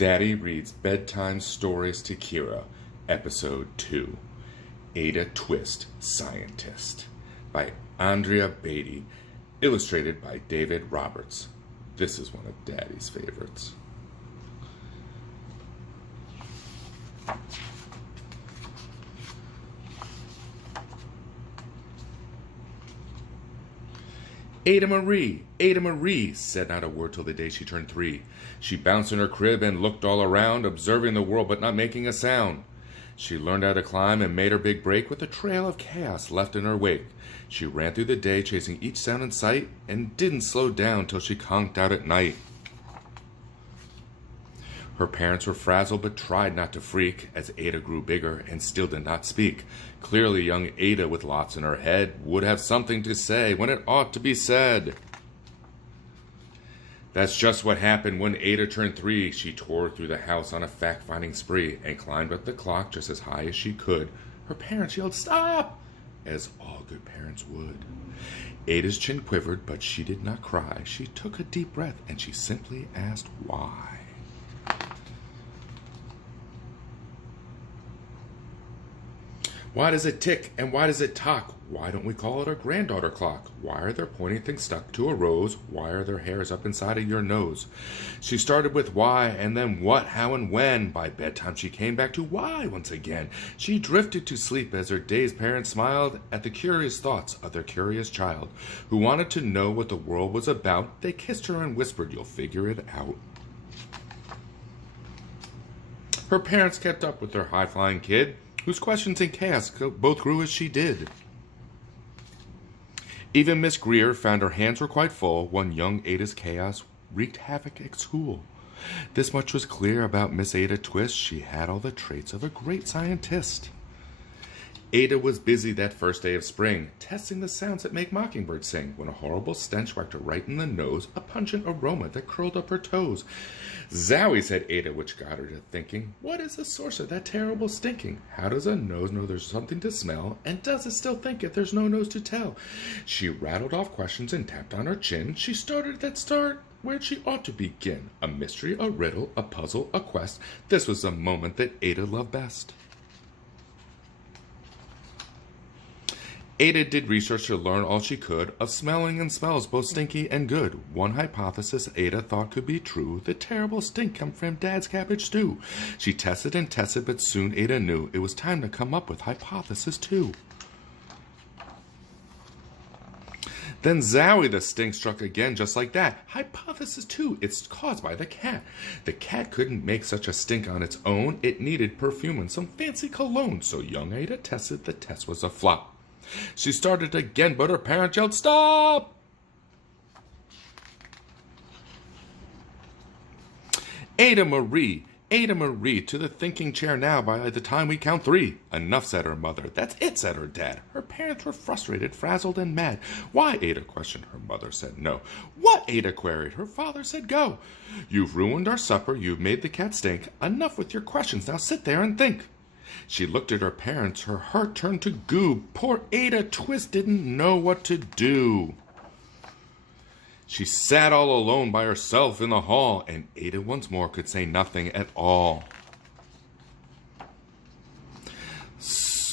Daddy reads bedtime stories to Keira, Episode 2, Ada Twist, Scientist, by Andrea Beatty, illustrated by David Roberts. This is one of Daddy's favorites. Ada Marie, said not a word till the day she turned 3. She bounced in her crib and looked all around, observing the world but not making a sound. She learned how to climb and made her big break with a trail of chaos left in her wake. She ran through the day chasing each sound in sight and didn't slow down till she conked out at night. Her parents were frazzled but tried not to freak as Ada grew bigger and still did not speak. Clearly young Ada, with lots in her head, would have something to say when it ought to be said. That's just what happened when Ada turned 3. She tore through the house on a fact-finding spree and climbed up the clock just as high as she could. Her parents yelled, "Stop!" as all good parents would. Ada's chin quivered, but she did not cry. She took a deep breath and she simply asked why. Why does it tick and why does it talk? Why don't we call it our granddaughter clock? Why are there pointing things stuck to a rose? Why are there hairs up inside of your nose? She started with why and then what, how, and when. By bedtime she came back to why once again. She drifted to sleep as her dazed parents smiled at the curious thoughts of their curious child who wanted to know what the world was about. They kissed her and whispered, "You'll figure it out." Her parents kept up with their high-flying kid, whose questions and chaos both grew as she did. Even Miss Greer found her hands were quite full when young Ada's chaos wreaked havoc at school. This much was clear about Miss Ada Twist: she had all the traits of a great scientist. Ada was busy that first day of spring, testing the sounds that make mockingbirds sing, when a horrible stench whacked her right in the nose, a pungent aroma that curled up her toes. "Zowie," said Ada, which got her to thinking, what is the source of that terrible stinking? How does a nose know there's something to smell, and does it still think if there's no nose to tell? She rattled off questions and tapped on her chin. She started at that start where'd she ought to begin. A mystery, a riddle, a puzzle, a quest. This was the moment that Ada loved best. Ada did research to learn all she could of smelling and smells, both stinky and good. One hypothesis Ada thought could be true: the terrible stink come from Dad's cabbage stew. She tested and tested, but soon Ada knew it was time to come up with hypothesis 2. Then zowie, the stink struck again just like that. Hypothesis 2, it's caused by the cat. The cat couldn't make such a stink on its own. It needed perfume and some fancy cologne. So young Ada tested. The test was a flop. She started again, but her parents yelled, "Stop!" Ada Marie, to the thinking chair now by the time we count 3. Enough, said her mother. That's it, said her dad. Her parents were frustrated, frazzled, and mad. Why, Ada questioned. Her mother said no. What, Ada queried. Her father said go. You've ruined our supper. You've made the cat stink. Enough with your questions. Now sit there and think. She looked at her parents. Her heart turned to goo. Poor Ada Twist didn't know what to do. She sat all alone by herself in the hall, and Ada once more could say nothing at all.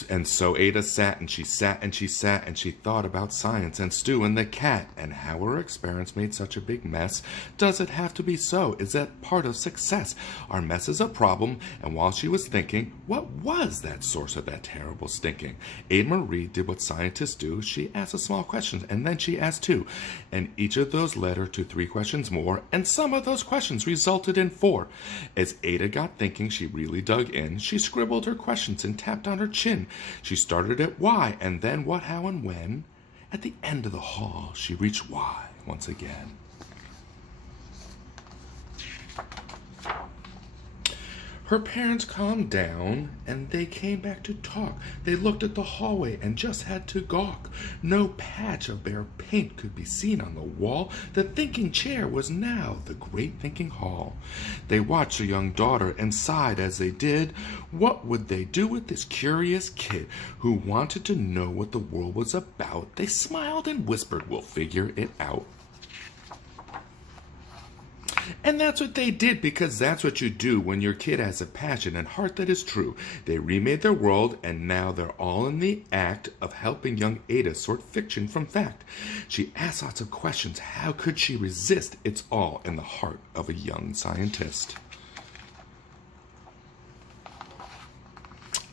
And so Ada sat and she sat and she sat and she thought about science and Stu and the cat and how her experiments made such a big mess. Does it have to be so? Is that part of success? Our mess is a problem, and while she was thinking, what was that source of that terrible stinking? Ada Marie did what scientists do. She asked a small question, and then she asked 2, and each of those led her to 3 questions more, and some of those questions resulted in 4. As Ada got thinking, she really dug in. She scribbled her questions and tapped on her chin. She started at why, and then what, how, and when. At the end of the hall, she reached why once again. Her parents calmed down, and they came back to talk. They looked at the hallway and just had to gawk. No patch of bare paint could be seen on the wall. The thinking chair was now the great thinking hall. They watched their young daughter and sighed as they did. What would they do with this curious kid who wanted to know what the world was about? They smiled and whispered, "We'll figure it out." And that's what they did, because that's what you do when your kid has a passion and heart that is true. They remade their world, and now they're all in the act of helping young Ada sort fiction from fact. She asks lots of questions. How could she resist? It's all in the heart of a young scientist.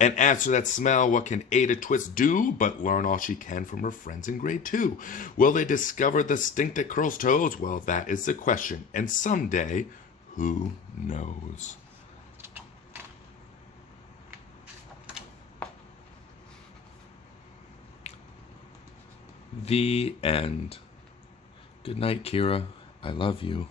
And as for that smell, what can Ada Twist do but learn all she can from her friends in grade 2? Will they discover the stink that curls toes? Well, that is the question. And someday, who knows? The end. Good night, Keira. I love you.